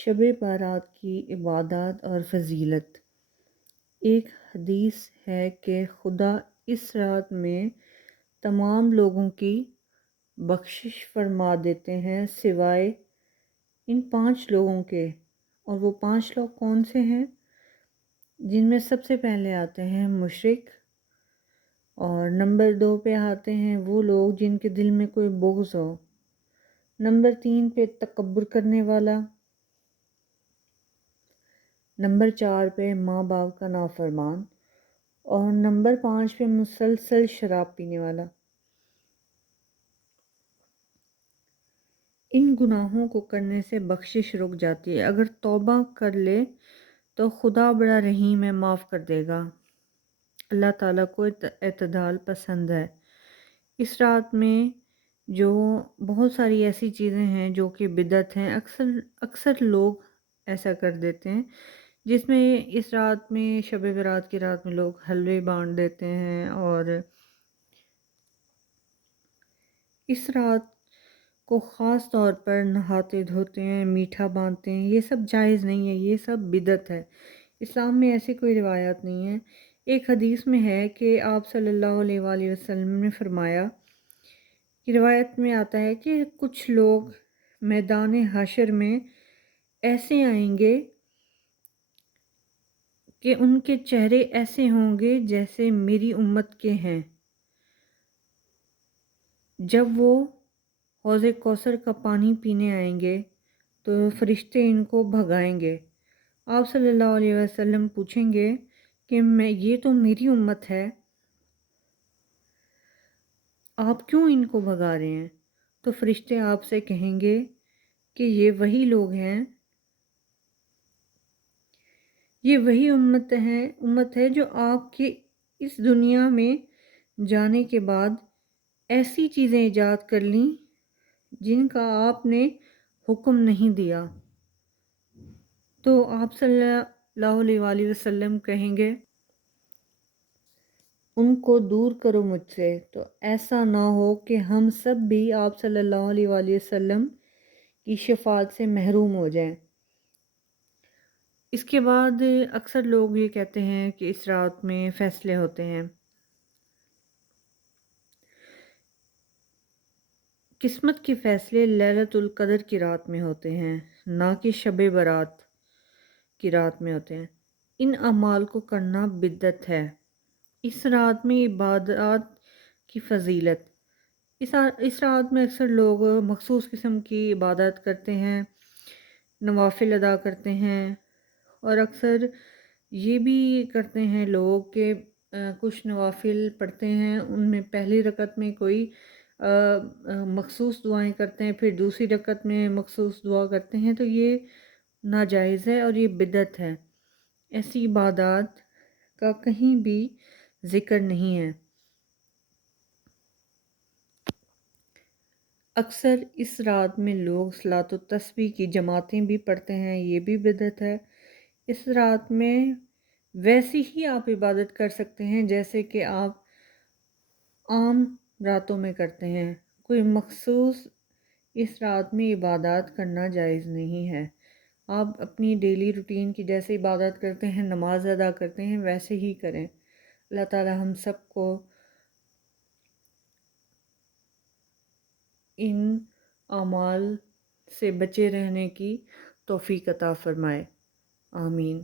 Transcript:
شب بارات کی عبادات اور فضیلت۔ ایک حدیث ہے کہ خدا اس رات میں تمام لوگوں کی بخشش فرما دیتے ہیں سوائے ان 5 لوگوں کے، اور وہ 5 لوگ کون سے ہیں؟ جن میں سب سے پہلے آتے ہیں مشرک، اور نمبر 2 پہ آتے ہیں وہ لوگ جن کے دل میں کوئی بغض ہو، نمبر 3 پہ تکبر کرنے والا، نمبر 4 پہ ماں باپ کا نافرمان، اور نمبر 5 پہ مسلسل شراب پینے والا۔ ان گناہوں کو کرنے سے بخشش رک جاتی ہے۔ اگر توبہ کر لے تو خدا بڑا رحیم ہے، معاف کر دے گا۔ اللہ تعالیٰ کو اعتدال پسند ہے۔ اس رات میں جو بہت ساری ایسی چیزیں ہیں جو کہ بدعت ہیں، اکثر لوگ ایسا کر دیتے ہیں، جس میں اس رات میں شب برات کی رات میں لوگ حلوے بانٹ دیتے ہیں، اور اس رات کو خاص طور پر نہاتے دھوتے ہیں، میٹھا باندھتے ہیں۔ یہ سب جائز نہیں ہے، یہ سب بدعت ہے۔ اسلام میں ایسی کوئی روایت نہیں ہے۔ ایک حدیث میں ہے کہ آپ صلی اللہ علیہ وآلہ وسلم نے فرمایا کہ روایت میں آتا ہے کہ کچھ لوگ میدان حشر میں ایسے آئیں گے کہ ان کے چہرے ایسے ہوں گے جیسے میری امت کے ہیں۔ جب وہ حوض کوثر کا پانی پینے آئیں گے تو فرشتے ان کو بھگائیں گے۔ آپ صلی اللہ علیہ وسلم پوچھیں گے کہ یہ تو میری امت ہے، آپ کیوں ان کو بھگا رہے ہیں؟ تو فرشتے آپ سے کہیں گے کہ یہ وہی لوگ ہیں، یہ وہی امت ہے جو آپ کے اس دنیا میں جانے کے بعد ایسی چیزیں ایجاد کر لیں جن کا آپ نے حکم نہیں دیا۔ تو آپ صلی اللہ علیہ وآلہ وسلم کہیں گے ان کو دور کرو مجھ سے، تو ایسا نہ ہو کہ ہم سب بھی آپ صلی اللہ علیہ وآلہ وسلم کی شفاعت سے محروم ہو جائیں۔ اس کے بعد اکثر لوگ یہ کہتے ہیں کہ اس رات میں فیصلے ہوتے ہیں۔ قسمت کے فیصلے لیلۃ القدر کی رات میں ہوتے ہیں، نہ کہ شب برات کی رات میں ہوتے ہیں۔ ان اعمال کو کرنا بدعت ہے۔ اس رات میں عبادات کی فضیلت۔ اس رات میں اکثر لوگ مخصوص قسم کی عبادت کرتے ہیں، نوافل ادا کرتے ہیں، اور اکثر یہ بھی کرتے ہیں لوگ کہ کچھ نوافل پڑھتے ہیں، ان میں پہلی رکعت میں کوئی مخصوص دعائیں کرتے ہیں، پھر دوسری رکعت میں مخصوص دعا کرتے ہیں، تو یہ ناجائز ہے اور یہ بدعت ہے۔ ایسی عبادات کا کہیں بھی ذکر نہیں ہے۔ اکثر اس رات میں لوگ صلاۃ التسبیح کی جماعتیں بھی پڑھتے ہیں، یہ بھی بدعت ہے۔ اس رات میں ویسی ہی آپ عبادت کر سکتے ہیں جیسے کہ آپ عام راتوں میں کرتے ہیں، کوئی مخصوص اس رات میں عبادات کرنا جائز نہیں ہے۔ آپ اپنی ڈیلی روٹین کی جیسے عبادت کرتے ہیں، نماز ادا کرتے ہیں، ویسے ہی کریں۔ اللہ تعالی ہم سب کو ان اعمال سے بچے رہنے کی توفیق عطا فرمائے، آمین۔